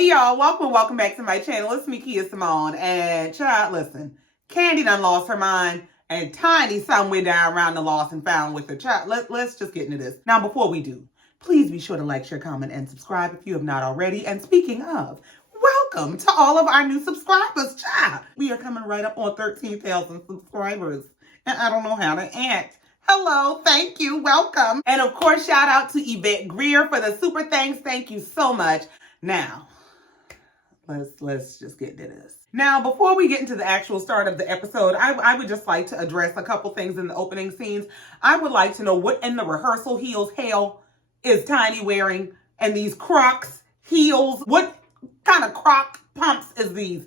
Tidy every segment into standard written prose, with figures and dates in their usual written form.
Hey y'all, welcome back to my channel. It's me, KiaSimone, and child, listen, Candy done lost her mind, and Tiny somewhere down around the lost and found with her child. Let's just get into this. Now, before we do, please be sure to like, share, comment, and subscribe if you have not already. And speaking of, welcome to all of our new subscribers, child. We are coming right up on 13,000 subscribers, and I don't know how to act. Hello, thank you, welcome. And of course, shout out to Yvette Greer for the super thanks. Thank you so much. Now, let's just get to this. Now, before we get into the actual start of the episode, I would just like to address a couple things in the opening scenes. I would like to know what in the rehearsal heels hell is Tiny wearing, and these Crocs heels. What kind of Croc pumps is these?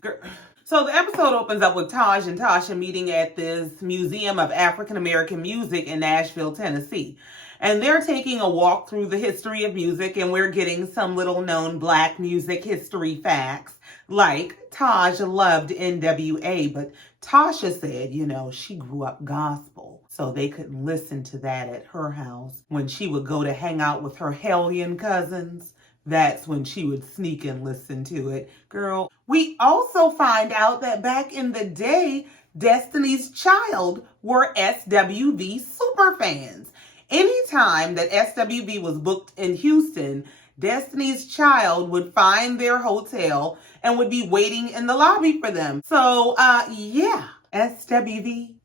So the episode opens up with Taj and Tocha meeting at this Museum of African American Music in Nashville, Tennessee. And they're taking a walk through the history of music, and we're getting some little known Black music history facts. Like, Taj loved NWA, but Tocha said, she grew up gospel, so they couldn't listen to that at her house. When she would go to hang out with her hellion cousins, that's when she would sneak and listen to it. Girl, we also find out that back in the day, Destiny's Child were SWV super fans. Anytime that SWV was booked in Houston, Destiny's Child would find their hotel and would be waiting in the lobby for them. So, yeah, SWV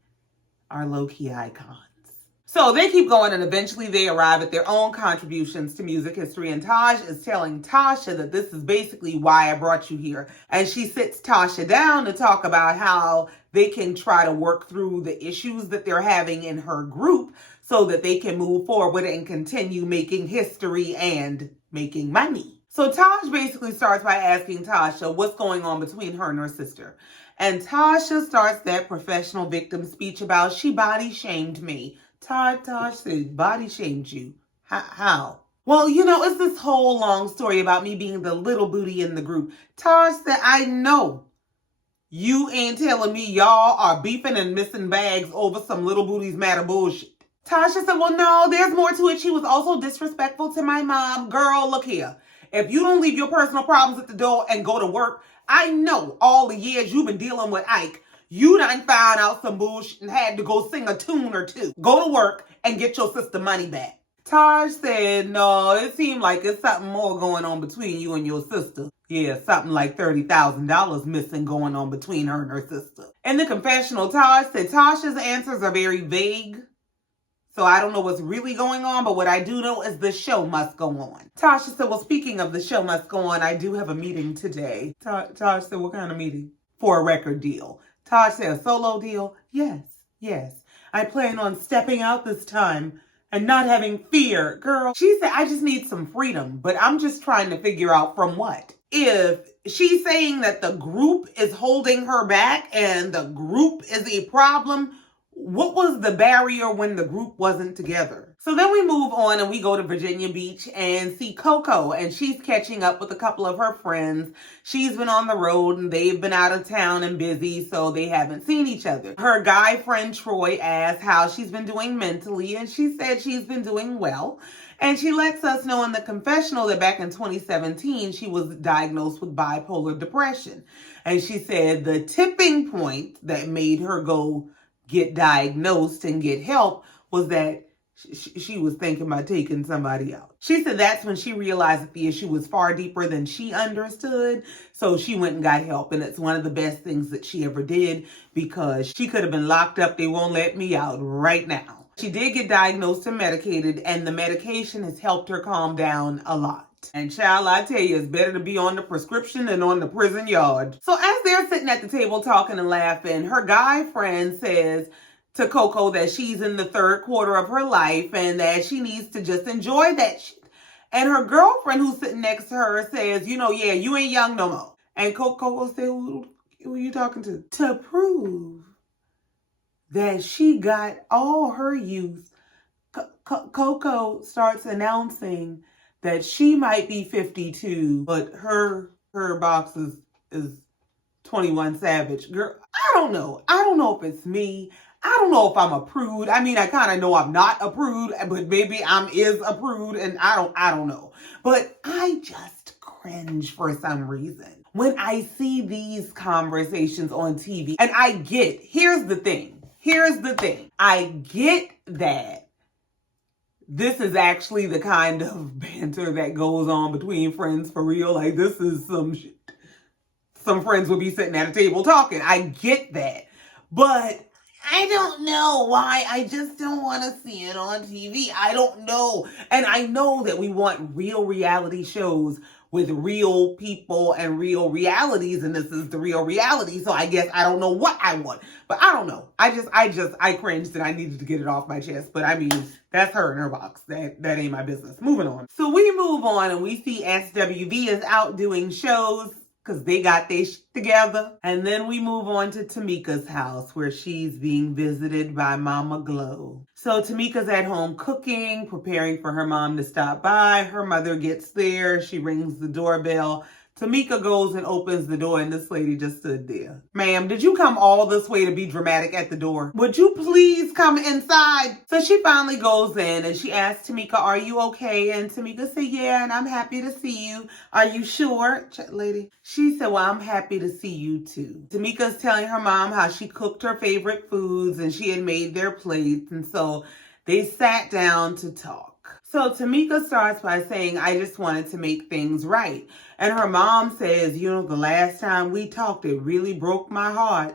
are low-key icons. So they keep going, and eventually they arrive at their own contributions to music history. And Taj is telling Tocha that this is basically why I brought you here. And she sits Tocha down to talk about how they can try to work through the issues that they're having in her group so that they can move forward and continue making history and making money. So Taj basically starts by asking Tocha what's going on between her and her sister. And Tocha starts that professional victim speech about she body shamed me. Taj said, body shamed you? How? Well, it's this whole long story about me being the little booty in the group. Taj said, I know. You ain't telling me y'all are beefing and missing bags over some little booties matter bullshit. Tocha said, well, no, there's more to it. She was also disrespectful to my mom. Girl, look here. If you don't leave your personal problems at the door and go to work, I know all the years you've been dealing with Ike, you done found out some bullshit and had to go sing a tune or two. Go to work and get your sister money back. Taj said, no, it seemed like it's something more going on between you and your sister. Yeah, something like $30,000 missing going on between her and her sister. In the confessional, Taj said Tasha's answers are very vague. So I don't know what's really going on, but what I do know is the show must go on. Tocha said, well, speaking of the show must go on, I do have a meeting today. Taj said, what kind of meeting? For a record deal. Taj said, a solo deal? Yes. I plan on stepping out this time and not having fear. Girl, she said, I just need some freedom, but I'm just trying to figure out from what. If she's saying that the group is holding her back and the group is a problem, what was the barrier when the group wasn't together? So then we move on and we go to Virginia Beach and see Coco, and she's catching up with a couple of her friends. She's been on the road and they've been out of town and busy, so they haven't seen each other. Her guy friend Troy asked how she's been doing mentally, and she said she's been doing well. And she lets us know in the confessional that back in 2017, she was diagnosed with bipolar depression. And she said the tipping point that made her go get diagnosed and get help was that she was thinking about taking somebody out. She said that's when she realized that the issue was far deeper than she understood. So she went and got help. And it's one of the best things that she ever did, because she could have been locked up. They won't let me out right now. She did get diagnosed and medicated, and the medication has helped her calm down a lot. And child, I tell you, it's better to be on the prescription than on the prison yard. So as they're sitting at the table talking and laughing, her guy friend says to Coco that she's in the third quarter of her life and that she needs to just enjoy that shit. And her girlfriend who's sitting next to her says, yeah, you ain't young no more. And Coco said, who are you talking to? To prove that she got all her youth, Coco starts announcing that she might be 52, but her box is 21 Savage. Girl, I don't know. I don't know if it's me. I don't know if I'm a prude. I mean, I kind of know I'm not a prude, but maybe I'm a prude, and I don't know. But I just cringe for some reason when I see these conversations on TV. And I get, here's the thing. I get that this is actually the kind of banter that goes on between friends for real. Like, this is some shit. Some friends would be sitting at a table talking. I get that. But I don't know why. I just don't want to see it on TV. I don't know. And I know that we want real reality shows with real people and real realities, and this is the real reality. So I guess I don't know what I want, but I don't know. I cringed and I needed to get it off my chest. But I mean, that's her in her box. That ain't my business. Moving on. So we move on and we see SWV is out doing shows because they got their shit together. And then we move on to Tamika's house where she's being visited by Mama Glow. So Tamika's at home cooking, preparing for her mom to stop by. Her mother gets there. She rings the doorbell. Tamika goes and opens the door and this lady just stood there. Ma'am, did you come all this way to be dramatic at the door? Would you please come inside? So she finally goes in and she asks Tamika, are you okay? And Tamika said, yeah, and I'm happy to see you. Are you sure, lady? She said, well, I'm happy to see you too. Tamika's telling her mom how she cooked her favorite foods and she had made their plates. And so they sat down to talk. So Tamika starts by saying, I just wanted to make things right. And her mom says, you know, the last time we talked, it really broke my heart.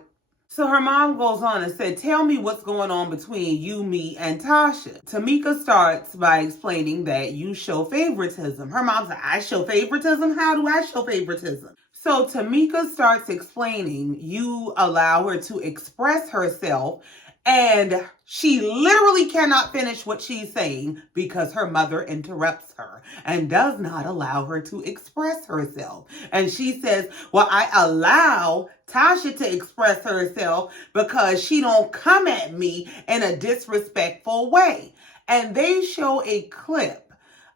So her mom goes on and said, tell me what's going on between you, me, and Tocha. Tamika starts by explaining that you show favoritism. Her mom said, I show favoritism? How do I show favoritism? So Tamika starts explaining you allow her to express herself, and she literally cannot finish what she's saying because her mother interrupts her and does not allow her to express herself. And she says, well, I allow Tocha to express herself because she don't come at me in a disrespectful way. And they show a clip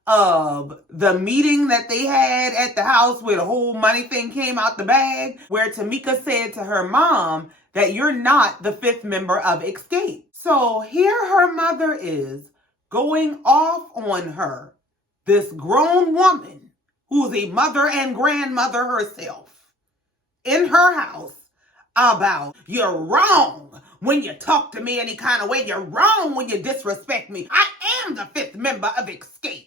of the meeting that they had at the house where the whole money thing came out the bag, where Tamika said to her mom that you're not the fifth member of XSCAPE. So here her mother is going off on her, this grown woman who's a mother and grandmother herself, in her house, about you're wrong when you talk to me any kind of way. You're wrong when you disrespect me. I am the fifth member of XSCAPE.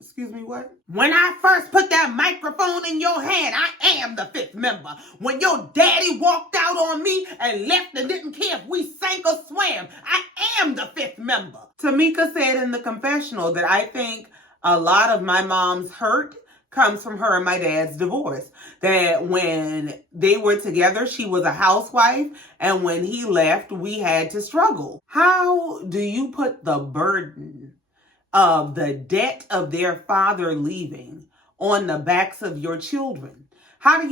Excuse me, what? When I first put that microphone in your hand, I am the fifth member. When your daddy walked out on me and left and didn't care if we sank or swam, I am the fifth member. Tamika said in the confessional that I think a lot of my mom's hurt comes from her and my dad's divorce. That when they were together, she was a housewife, and when he left, we had to struggle. How do you put the burden of the debt of their father leaving on the backs of your children? How do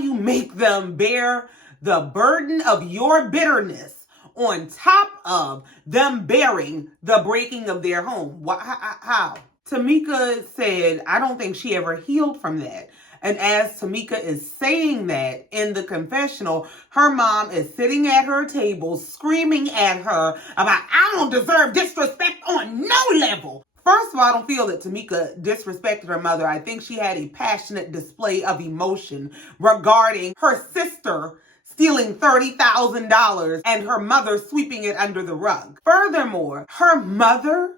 you make them bear the burden of your bitterness on top of them bearing the breaking of their home? How? Tamika said, I don't think she ever healed from that. And as Tamika is saying that in the confessional, her mom is sitting at her table screaming at her about, I don't deserve disrespect on no level. First of all, I don't feel that Tamika disrespected her mother. I think she had a passionate display of emotion regarding her sister stealing $30,000 and her mother sweeping it under the rug. Furthermore, her mother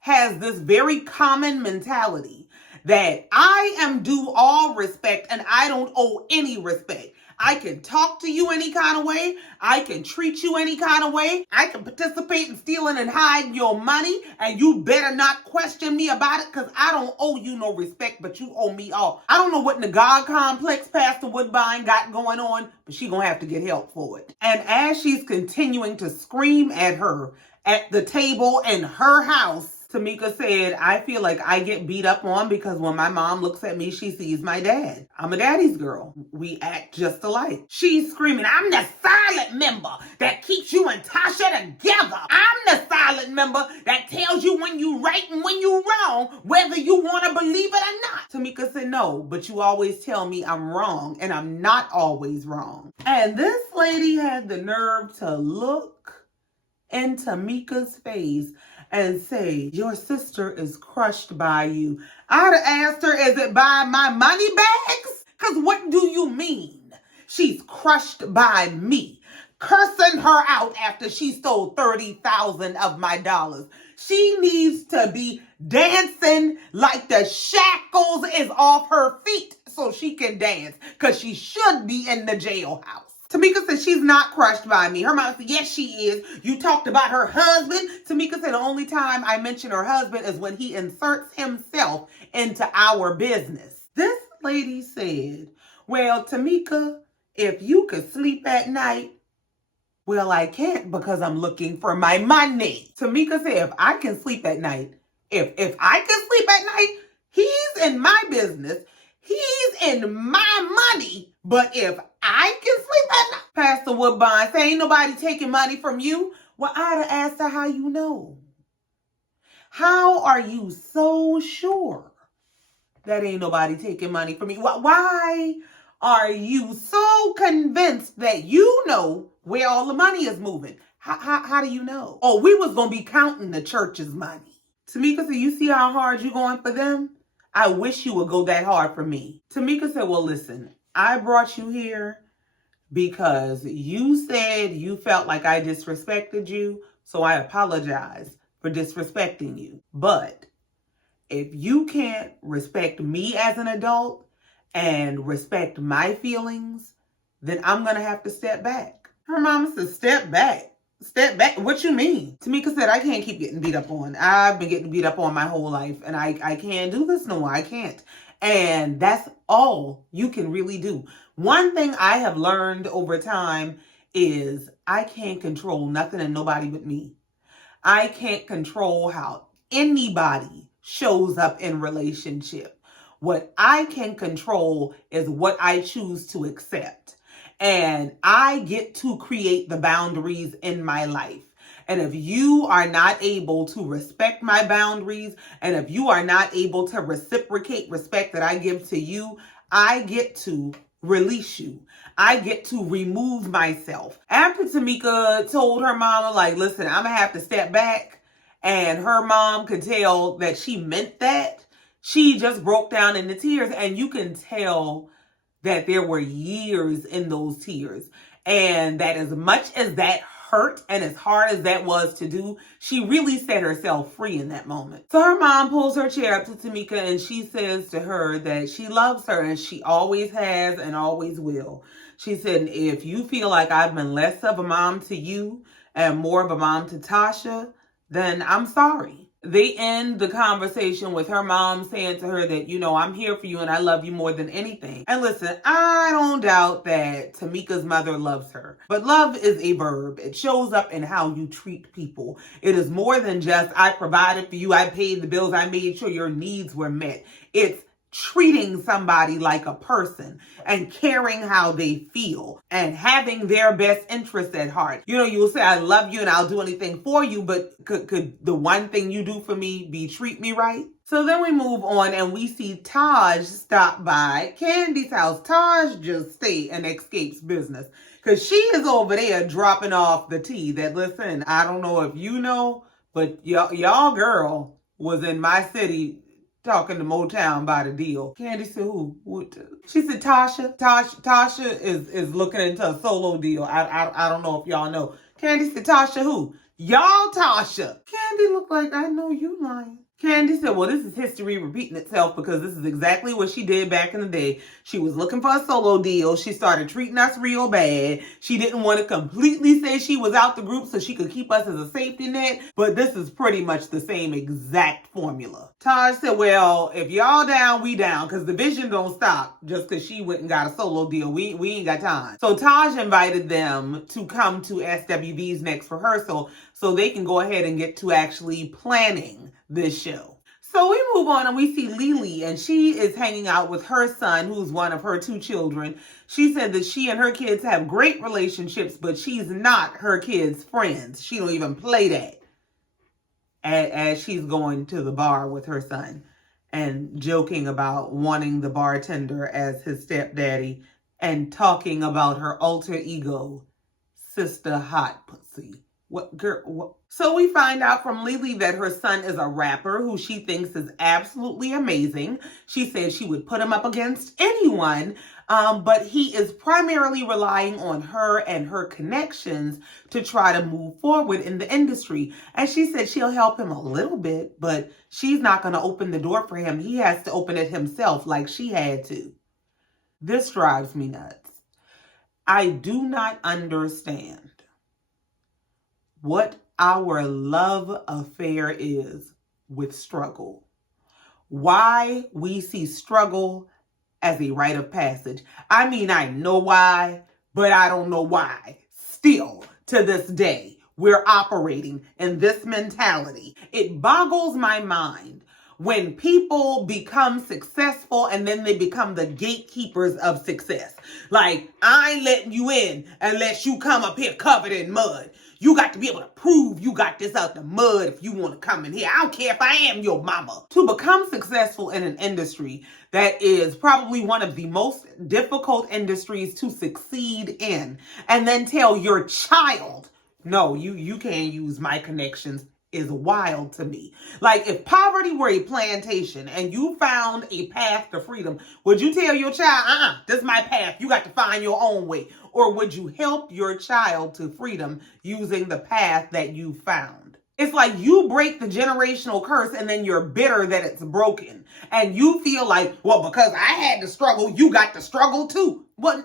has this very common mentality that I am due all respect and I don't owe any respect. I can talk to you any kind of way. I can treat you any kind of way. I can participate in stealing and hiding your money, and you better not question me about it because I don't owe you no respect, but you owe me all. I don't know what in the God complex Pastor Woodbine got going on, but she gonna have to get help for it. And as she's continuing to scream at her at the table in her house, Tamika said, I feel like I get beat up on because when my mom looks at me, she sees my dad. I'm a daddy's girl. We act just alike. She's screaming, I'm the silent member that keeps you and Tocha together. I'm the silent member that tells you when you right and when you wrong, whether you want to believe it or not. Tamika said, no, but you always tell me I'm wrong, and I'm not always wrong. And this lady had the nerve to look in Tamika's face and say, your sister is crushed by you. I'd have asked her, is it by my money bags? Because what do you mean? She's crushed by me, cursing her out after she stole 30,000 of my dollars. She needs to be dancing like the shackles is off her feet so she can dance, because she should be in the jailhouse. Tamika said she's not crushed by me. Her mom said, yes, she is. You talked about her husband. Tamika said the only time I mention her husband is when he inserts himself into our business. This lady said, well, Tamika, if you could sleep at night, well, I can't because I'm looking for my money. Tamika said, if I can sleep at night, if I can sleep at night, he's in my business. He's in my money. But if I can sleep at night, Pastor Woodbine say, ain't nobody taking money from you. Well, I'd have asked her, how you know? How are you so sure that ain't nobody taking money from me? Why are you so convinced that you know where all the money is moving? How do you know? Oh, we was going to be counting the church's money. Tamika said, you see how hard you going for them? I wish you would go that hard for me. Tamika said, well, listen, I brought you here because you said you felt like I disrespected you, so I apologize for disrespecting you. But if you can't respect me as an adult and respect my feelings, then I'm going to have to step back. Her mama said, step back. Step back? What you mean? Tamika said, I can't keep getting beat up on. I've been getting beat up on my whole life, and I can't do this no more. I can't. And that's all you can really do. One thing I have learned over time is I can't control nothing and nobody but me. I can't control how anybody shows up in relationship. What I can control is what I choose to accept. And I get to create the boundaries in my life. And if you are not able to respect my boundaries, and if you are not able to reciprocate respect that I give to you, I get to release you. I get to remove myself. After Tamika told her mama, like, listen, I'm going to have to step back, and her mom could tell that she meant that, she just broke down into tears. And you can tell that there were years in those tears. And that as much as that hurt and as hard as that was to do, she really set herself free in that moment. So her mom pulls her chair up to Tamika and she says to her that she loves her and she always has and always will. She said, if you feel like I've been less of a mom to you and more of a mom to Tocha, then I'm sorry. They end the conversation with her mom saying to her that, you know, I'm here for you and I love you more than anything. And listen, I don't doubt that Tamika's mother loves her. But love is a verb. It shows up in how you treat people. It is more than just, I provided for you, I paid the bills, I made sure your needs were met. It's treating somebody like a person and caring how they feel and having their best interests at heart. You know, you'll say, I love you and I'll do anything for you, but could the one thing you do for me be treat me right? So then we move on and we see Taj stop by Candy's house. Taj just stay in Escape's business because she is over there dropping off the tea that, listen, I don't know if you know, but y'all girl was in my city talking to Motown about a deal. Candy said, who? She said, Tasha. Tasha is looking into a solo deal. I don't know if y'all know. Candy said, Tasha who? Y'all Tasha. Candy looked like, I know you lying. Candy said, well, this is history repeating itself because this is exactly what she did back in the day. She was looking for a solo deal. She started treating us real bad. She didn't want to completely say she was out the group so she could keep us as a safety net. But this is pretty much the same exact formula. Taj said, well, if y'all down, we down because the vision don't stop just because she went and got a solo deal. We ain't got time. So Taj invited them to come to SWV's next rehearsal so they can go ahead and get to actually planning this show. So we move on and we see Lily and she is hanging out with her son, who's one of her two children. She said that she and her kids have great relationships, but she's not her kids' friends. She don't even play that as she's going to the bar with her son and joking about wanting the bartender as his stepdaddy and talking about her alter ego, Sister Hot Pussy. What girl? What? So we find out from Lily that her son is a rapper who she thinks is absolutely amazing. She said she would put him up against anyone, but he is primarily relying on her and her connections to try to move forward in the industry. And she said she'll help him a little bit, but she's not going to open the door for him. He has to open it himself like she had to. This drives me nuts. I do not understand what our love affair is with struggle. Why we see struggle as a rite of passage. I mean, I know why, but I don't know why. Still, to this day, we're operating in this mentality. It boggles my mind when people become successful and then they become the gatekeepers of success. Like, I ain't letting you in unless you come up here covered in mud. You got to be able to prove you got this out the mud if you want to come in here. I don't care if I am your mama. To become successful in an industry that is probably one of the most difficult industries to succeed in, and then tell your child, no, you can't use my connections, is wild to me. Like, if poverty were a plantation and you found a path to freedom, would you tell your child, this is my path, you got to find your own way? Or would you help your child to freedom using the path that you found? It's like you break the generational curse and then you're bitter that it's broken. And you feel like, well, because I had to struggle, you got to struggle too. Well,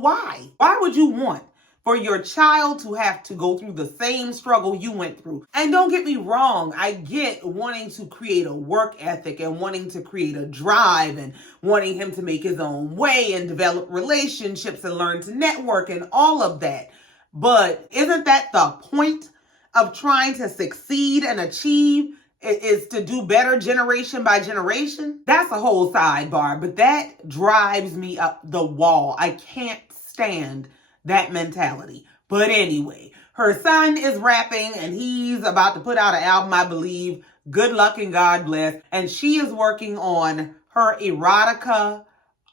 why? Why would you want for your child to have to go through the same struggle you went through? And don't get me wrong, I get wanting to create a work ethic and wanting to create a drive and wanting him to make his own way and develop relationships and learn to network and all of that. But isn't that the point of trying to succeed and achieve? Is to do better generation by generation? That's a whole sidebar, but that drives me up the wall. I can't stand that mentality. But anyway, her son is rapping and he's about to put out an album, I believe. Good luck and God bless. And she is working on her erotica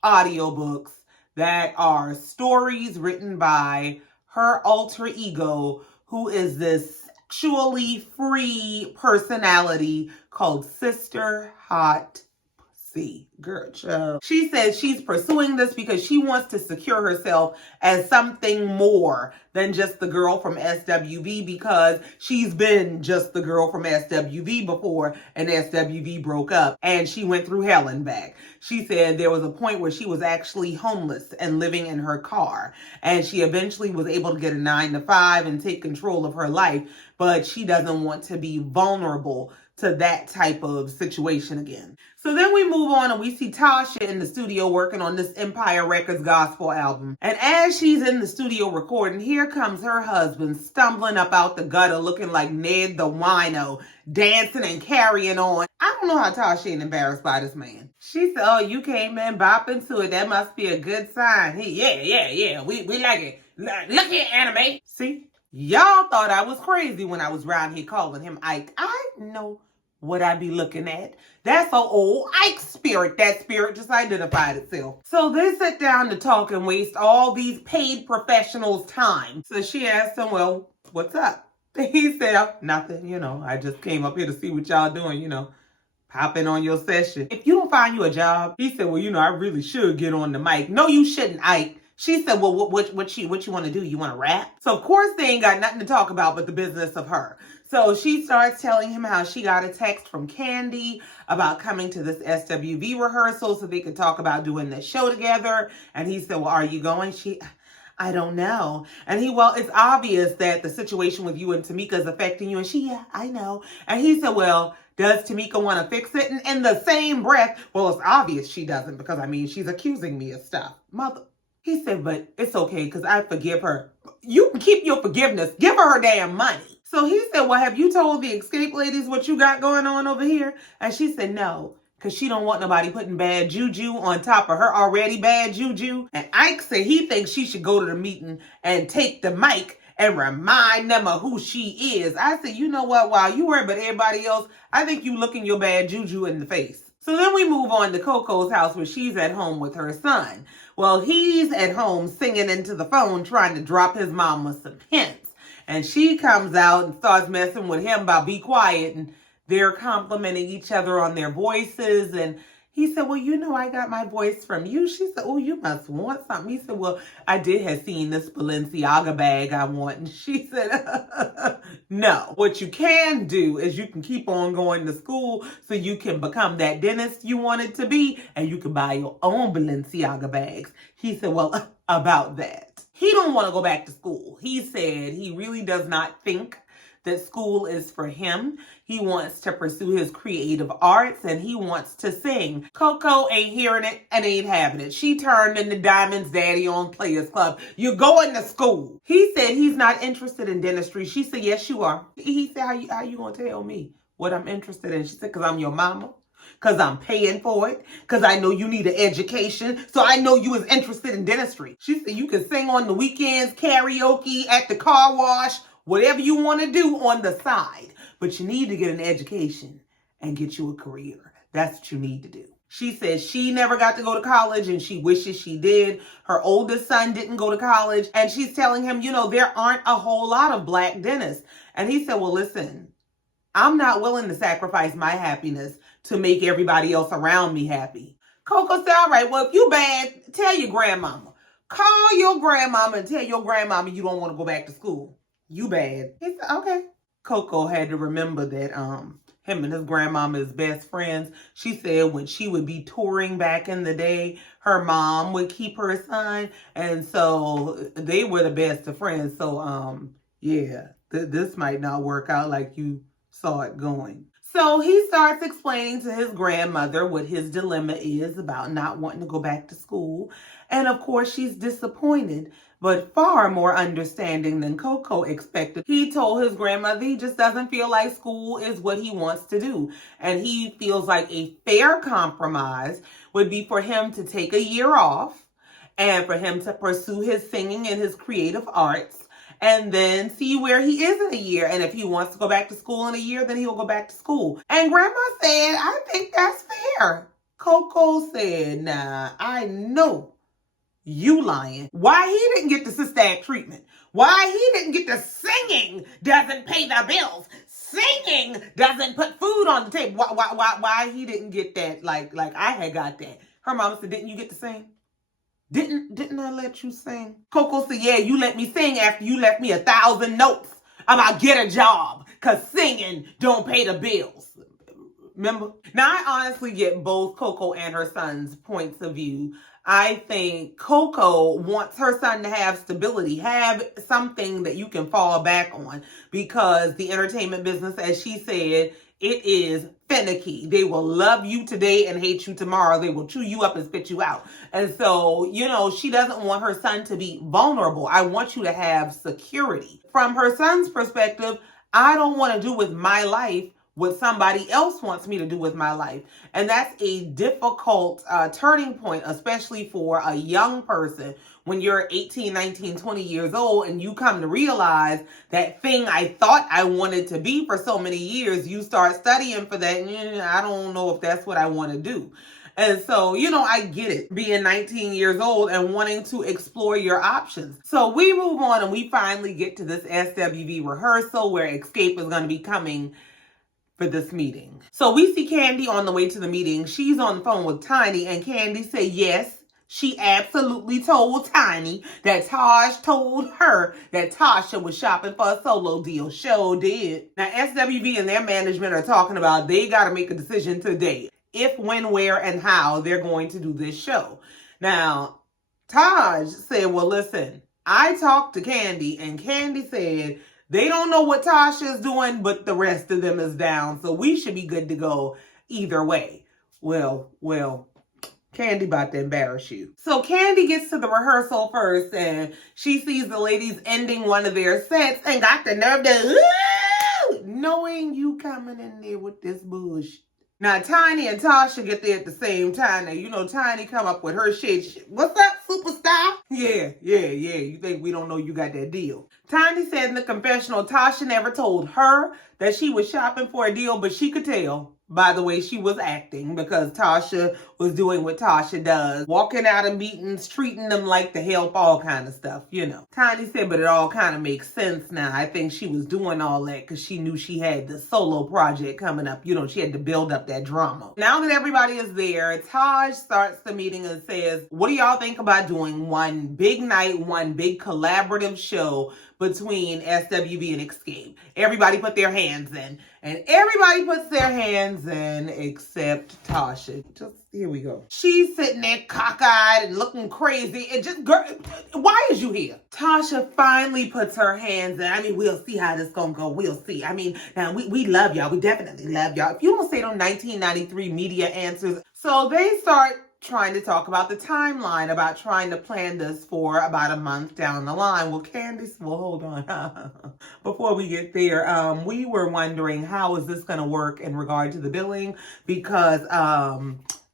audiobooks that are stories written by her alter ego, who is this sexually free personality called Sister Hot See, girl, child. She says she's pursuing this because she wants to secure herself as something more than just the girl from SWV, because she's been just the girl from SWV before and SWV broke up and she went through hell and back. She said there was a point where she was actually homeless and living in her car, and she eventually was able to get a 9-to-5 and take control of her life, but she doesn't want to be vulnerable to that type of situation again. So then we move on and we see Tocha in the studio working on this Empire Records gospel album. And as she's in the studio recording, here comes her husband stumbling up out the gutter looking like Ned the Wino, dancing and carrying on. I don't know how Tocha ain't embarrassed by this man. She said, oh, you came in bopping to it. That must be a good sign. Yeah. We like it. Look here, anime. See? Y'all thought I was crazy when I was around here calling him Ike. I know what I be looking at. That's an old Ike spirit. That spirit just identified itself. So they sit down to talk and waste all these paid professionals' time. So she asked him, well, what's up? He said, nothing, I just came up here to see what y'all doing, pop in on your session. If you don't find you a job, he said, well, I really should get on the mic. No, you shouldn't, Ike. She said, well, what you want to do? You want to rap? So, of course, they ain't got nothing to talk about but the business of her. So she starts telling him how she got a text from Candy about coming to this SWV rehearsal so they could talk about doing this show together. And he said, well, are you going? I don't know. And well, it's obvious that the situation with you and Tamika is affecting you. And yeah, I know. And he said, well, does Tamika want to fix it? And in the same breath, well, it's obvious she doesn't, because, she's accusing me of stuff. Mother. He said, but it's okay because I forgive her. You can keep your forgiveness. Give her damn money. So he said, well, have you told the Escape ladies what you got going on over here? And she said, no, because she don't want nobody putting bad juju on top of her already bad juju. And Ike said he thinks she should go to the meeting and take the mic and remind them of who she is. I said, you know what? While you worry about everybody else, I think you looking your bad juju in the face. So then we move on to Coco's house where she's at home with her son. Well, he's at home singing into the phone trying to drop his mama some hints. And she comes out and starts messing with him about be quiet. And they're complimenting each other on their voices. And he said, well, you know, I got my voice from you. She said, oh, you must want something. He said, well, I did have seen this Balenciaga bag I want. And she said, no. What you can do is you can keep on going to school so you can become that dentist you wanted to be. And you can buy your own Balenciaga bags. He said, well, about that. He don't want to go back to school. He said he really does not think that school is for him. He wants to pursue his creative arts and he wants to sing. Coco ain't hearing it and ain't having it. She turned into Diamond's daddy on Players Club. You're going to school. He said he's not interested in dentistry. She said, yes, you are. He said, how you going to tell me what I'm interested in? She said, because I'm your mama. Because I'm paying for it. Because I know you need an education. So I know you is interested in dentistry. She said you can sing on the weekends, karaoke, at the car wash, whatever you want to do on the side. But you need to get an education and get you a career. That's what you need to do. She says she never got to go to college and she wishes she did. Her oldest son didn't go to college. And she's telling him, you know, there aren't a whole lot of black dentists. And he said, well, listen, I'm not willing to sacrifice my happiness to make everybody else around me happy. Coco said, all right, well, if you bad, tell your grandmama. Call your grandmama and tell your grandmama you don't want to go back to school. You bad. He said, okay. Coco had to remember that him and his grandmama is best friends. She said when she would be touring back in the day, her mom would keep her son. And so they were the best of friends. So, yeah, this might not work out like you saw it going. So he starts explaining to his grandmother what his dilemma is about not wanting to go back to school. And of course, she's disappointed, but far more understanding than Coco expected. He told his grandmother he just doesn't feel like school is what he wants to do. And he feels like a fair compromise would be for him to take a year off and for him to pursue his singing and his creative arts. And then see where he is in a year. And if he wants to go back to school in a year, then he'll go back to school. And Grandma said, I think that's fair. Coco said, nah, I know you lying. Why he didn't get the Sister Act treatment? Why he didn't get the singing doesn't pay the bills. Singing doesn't put food on the table. Why he didn't get that like I had got that? Her mama said, didn't you get to sing? Didn't I let you sing? Coco said, yeah, you let me sing after you left me 1,000 notes about get a job, because singing don't pay the bills. Remember? Now, I honestly get both Coco and her son's points of view. I think Coco wants her son to have stability, have something that you can fall back on, because the entertainment business, as she said, it is finicky. They will love you today and hate you tomorrow. They will chew you up and spit you out. And so, you know, she doesn't want her son to be vulnerable. I want you to have security. From her son's perspective, I don't want to do with my life what somebody else wants me to do with my life. And that's a difficult turning point, especially for a young person when you're 18, 19, 20 years old and you come to realize that thing I thought I wanted to be for so many years, you start studying for that. And I don't know if that's what I want to do. And so, you know, I get it, being 19 years old and wanting to explore your options. So we move on and we finally get to this SWV rehearsal where Escape is going to be coming for this meeting. So we see Candy on the way to the meeting. She's on the phone with Tiny, and Candy said yes, she absolutely told Tiny that Taj told her that Tocha was shopping for a solo deal. Sure did. Now SWV and their management are talking about they got to make a decision today. If, when, where, and how they're going to do this show. Now, Taj said, well, listen, I talked to Candy, and Candy said they don't know what Tasha is doing, but the rest of them is down. So we should be good to go either way. Well, Candy about to embarrass you. So Candy gets to the rehearsal first, and she sees the ladies ending one of their sets and got the nerve to, knowing you coming in there with this bullshit. Now, Tiny and Tasha get there at the same time. Now, you know, Tiny come up with her shit. What's up, superstar? Yeah. You think we don't know you got that deal. Tiny said in the confessional, Tasha never told her that she was shopping for a deal, but she could tell by the way she was acting, because Tasha was doing what Tocha does, walking out of meetings, treating them like the help, all kind of stuff, you know. Tiny said, but it all kind of makes sense now. I think she was doing all that because she knew she had the solo project coming up. You know, she had to build up that drama. Now that everybody is there, Taj starts the meeting and says, what do y'all think about doing one big night, one big collaborative show between SWV and XSCAPE? Everybody put their hands in. And everybody puts their hands in except Tocha. Just, here we go. She's sitting there cockeyed and looking crazy. And just, girl, why is you here? Tocha finally puts her hands in. I mean, we'll see how this gonna go. We'll see. I mean, now we love y'all. We definitely love y'all. If you don't say them 1993 media answers. So they start trying to talk about the timeline, about trying to plan this for about a month down the line. Well, Candice, well, hold on. Before we get there, we were wondering how is this going to work in regard to the billing, because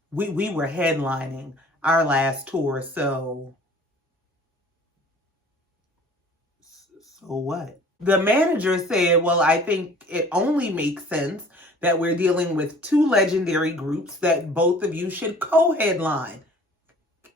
we were headlining our last tour. So what? The manager said, well, I think it only makes sense that we're dealing with two legendary groups that both of you should co-headline.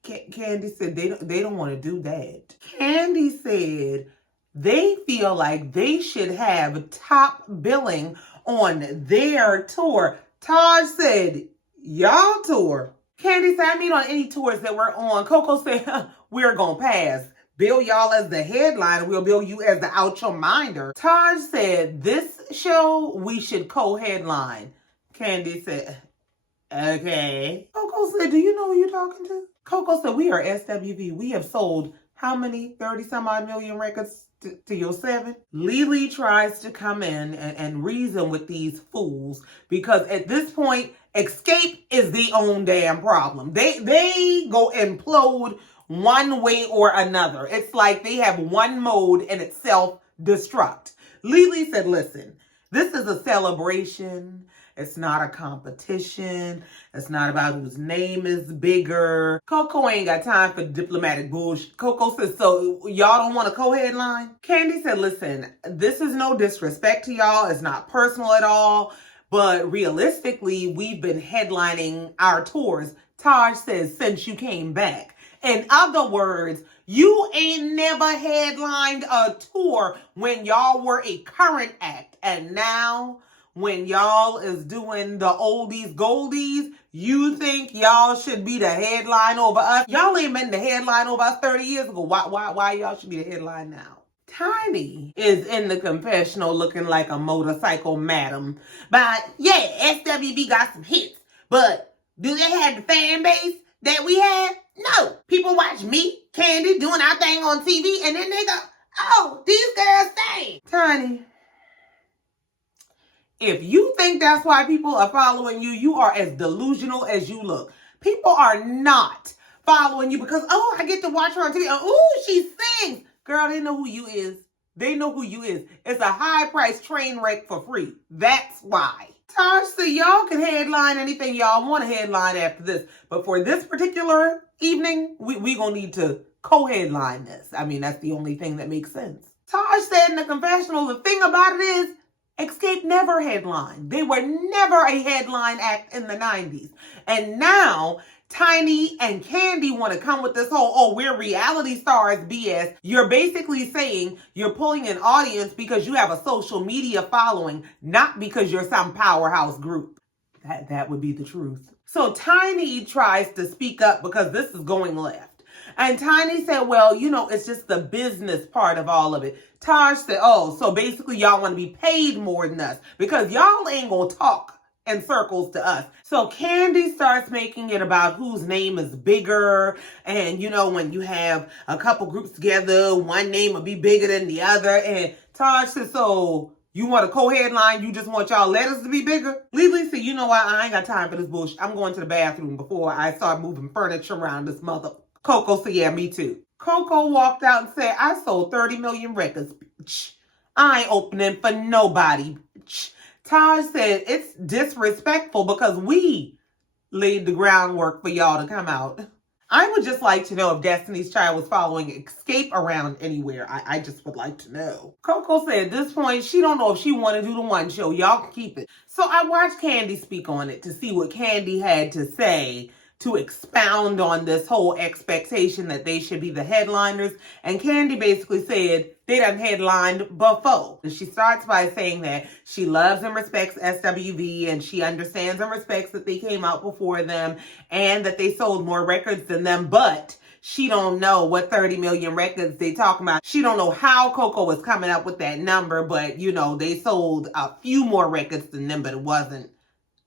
Candy said they don't want to do that. Candy said they feel like they should have top billing on their tour. Taj said, y'all tour. Candy said, I mean on any tours that we're on. Coco said, we're going to pass. Bill y'all as the headliner. We'll bill you as the out your minder. Taj said, this show we should co-headline. Candy said, okay. Coco said, do you know who you're talking to? Coco said, we are SWV. We have sold how many 30 some odd million records to your 7? Lily tries to come in and reason with these fools, because at this point, XSCAPE is the own damn problem. They go implode one way or another. It's like they have one mode and it's self-destruct. Lily said, listen, this is a celebration. It's not a competition. It's not about whose name is bigger. Coco ain't got time for diplomatic bullshit. Coco says, so y'all don't want a co-headline? Candy said, listen, this is no disrespect to y'all. It's not personal at all. But realistically, we've been headlining our tours. Taj says, since you came back. In other words, you ain't never headlined a tour when y'all were a current act. And now, when y'all is doing the oldies goldies, you think y'all should be the headline over us? Y'all ain't been the headline over us 30 years ago. Why y'all should be the headline now? Tiny is in the confessional looking like a motorcycle madam. But yeah, SWV got some hits. But do they have the fan base that we had? No. People watch me, Candy, doing our thing on TV, and then they go, oh, these girls sing. Tiny, if you think that's why people are following you, you are as delusional as you look. People are not following you because, oh, I get to watch her on TV. Oh, she sings. Girl, they know who you is. They know who you is. It's a high-priced train wreck for free. That's why. Taj said, y'all can headline anything y'all want to headline after this. But for this particular evening, we gonna need to co-headline this. I mean, that's the only thing that makes sense. Taj said in the confessional, the thing about it is, XSCAPE never headlined. They were never a headline act in the 90s. And now, Tiny and Candy want to come with this whole, oh, we're reality stars BS. You're basically saying you're pulling an audience because you have a social media following, not because you're some powerhouse group. That would be the truth. So Tiny tries to speak up because this is going left. And Tiny said, well, you know, it's just the business part of all of it. Taj said, oh, so basically y'all want to be paid more than us because y'all ain't going to talk in circles to us. So Candy starts making it about whose name is bigger. And, you know, when you have a couple groups together, one name will be bigger than the other. And Taj said, so you want a co-headline? You just want y'all letters to be bigger? Lily said, you know what? I ain't got time for this bullshit. I'm going to the bathroom before I start moving furniture around this mother. Coco said, yeah, me too. Coco walked out and said, I sold 30 million records, bitch. I ain't opening for nobody, bitch. Taj said, it's disrespectful because we laid the groundwork for y'all to come out. I would just like to know if Destiny's Child was following XSCAPE around anywhere. I just would like to know. Coco said at this point, she don't know if she want to do the one show. Y'all can keep it. So I watched Candy speak on it to see what Candy had to say to expound on this whole expectation that they should be the headliners. And Kandi basically said they done headlined before. She starts by saying that she loves and respects SWV, and she understands and respects that they came out before them and that they sold more records than them, but she don't know what 30 million records they talking about. She don't know how Coco was coming up with that number, but you know, they sold a few more records than them, but it wasn't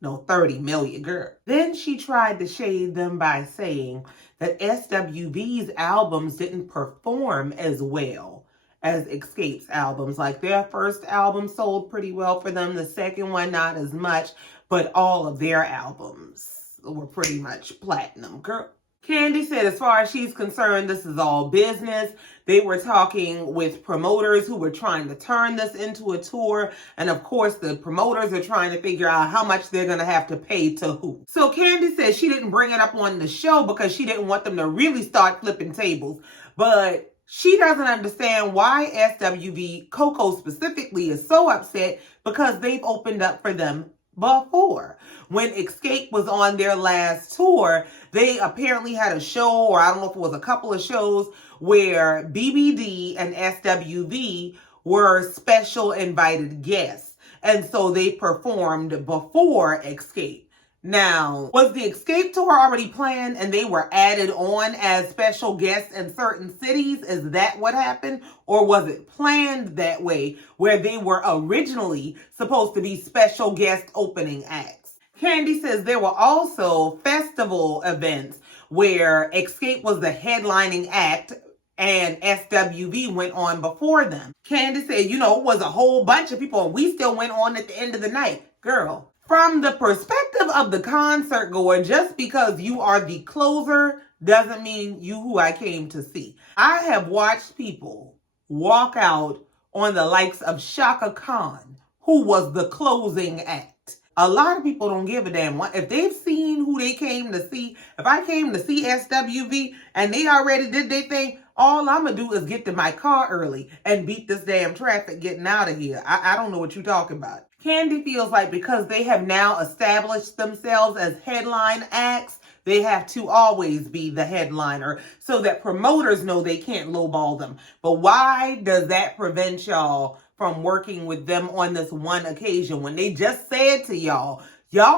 no 30 million, girl. Then she tried to shade them by saying that SWV's albums didn't perform as well as XSCAPE's albums. Like their first album sold pretty well for them, the second one not as much, but all of their albums were pretty much platinum, girl. Kandi said as far as she's concerned, this is all business. They were talking with promoters who were trying to turn this into a tour. And of course, the promoters are trying to figure out how much they're going to have to pay to who. So Kandi said she didn't bring it up on the show because she didn't want them to really start flipping tables. But she doesn't understand why SWV, Coco specifically, is so upset because they've opened up for them before. When XSCAPE was on their last tour, they apparently had a show, or I don't know if it was a couple of shows, where BBD and SWV were special invited guests. And so they performed before XSCAPE. Now, was the XSCAPE tour already planned and they were added on as special guests in certain cities? Is that what happened? Or was it planned that way, where they were originally supposed to be special guest opening acts? Kandi says there were also festival events where XSCAPE was the headlining act and SWV went on before them. Kandi said, you know, it was a whole bunch of people and we still went on at the end of the night. Girl, from the perspective of the concert goer, just because you are the closer doesn't mean you who I came to see. I have watched people walk out on the likes of Shaka Khan, who was the closing act. A lot of people don't give a damn. If they've seen who they came to see, if I came to see SWV and they already did their thing, all I'm going to do is get to my car early and beat this damn traffic getting out of here. I don't know what you're talking about. Kandi feels like because they have now established themselves as headline acts, they have to always be the headliner so that promoters know they can't lowball them. But why does that prevent y'all from working with them on this one occasion when they just said to y'all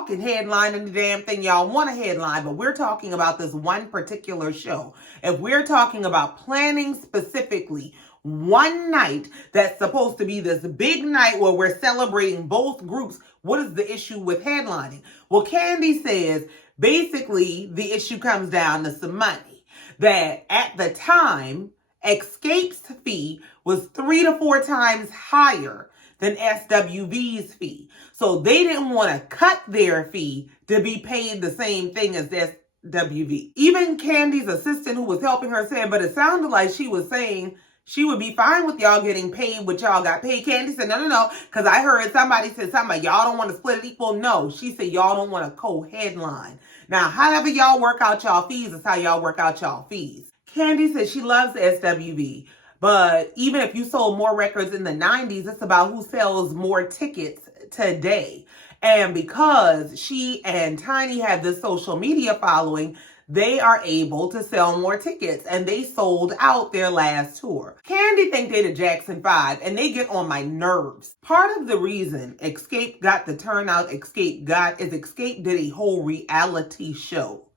can headline any damn thing y'all want to headline, but we're talking about this one particular show. If we're talking about planning specifically one night that's supposed to be this big night where we're celebrating both groups, what is the issue with headlining? Well, Kandi says basically the issue comes down to some money. That at the time, XSCAPE's fee was 3 to 4 times higher than SWV's fee. So they didn't want to cut their fee to be paid the same thing as SWV. Even Kandi's assistant who was helping her said, but it sounded like she was saying she would be fine with y'all getting paid what y'all got paid. Kandi said, no, because I heard somebody said something about y'all don't want to split it equal. No, she said y'all don't want to co-headline. Now, however y'all work out y'all fees is how y'all work out y'all fees. Kandi said she loves SWV, but even if you sold more records in the 90s, it's about who sells more tickets today. And because she and Tiny have this social media following, they are able to sell more tickets, and they sold out their last tour. Kandi think they the Jackson 5, and they get on my nerves. Part of the reason XSCAPE got the turnout XSCAPE got is XSCAPE did a whole reality show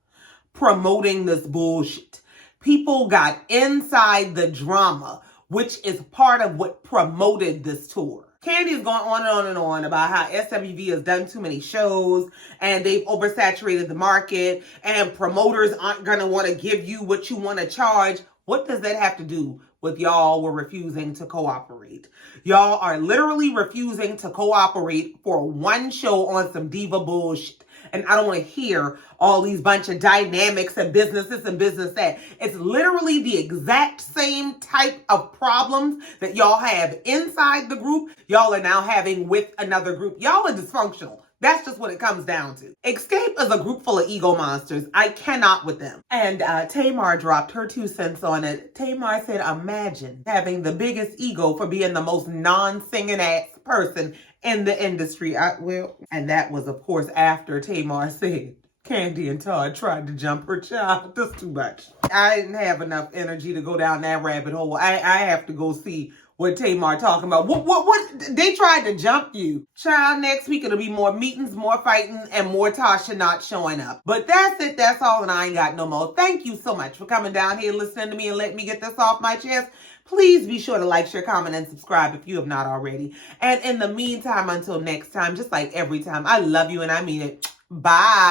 promoting this bullshit. People got inside the drama, which is part of what promoted this tour. Kandi is going on and on and on about how SWV has done too many shows and they've oversaturated the market and promoters aren't going to want to give you what you want to charge. What does that have to do with y'all were refusing to cooperate? Y'all are literally refusing to cooperate for one show on some diva bullshit. And I don't want to hear all these bunch of dynamics and business this and business that. It's literally the exact same type of problems that y'all have inside the group, y'all are now having with another group. Y'all are dysfunctional. That's just what it comes down to. XSCAPE is a group full of ego monsters. I cannot with them. And Tamar dropped her 2 cents on it. Tamar said, imagine having the biggest ego for being the most non-singing ass person in the industry. And that was, of course, after Tamar said Candy and Todd tried to jump her child. That's too much. I didn't have enough energy to go down that rabbit hole. I have to go see what Tamar talking about. What? They tried to jump you. Child, next week it'll be more meetings, more fighting, and more Tasha not showing up. But that's it. That's all, and I ain't got no more. Thank you so much for coming down here, listening to me, and letting me get this off my chest. Please be sure to like, share, comment, and subscribe if you have not already. And in the meantime, until next time, just like every time, I love you and I mean it. Bye.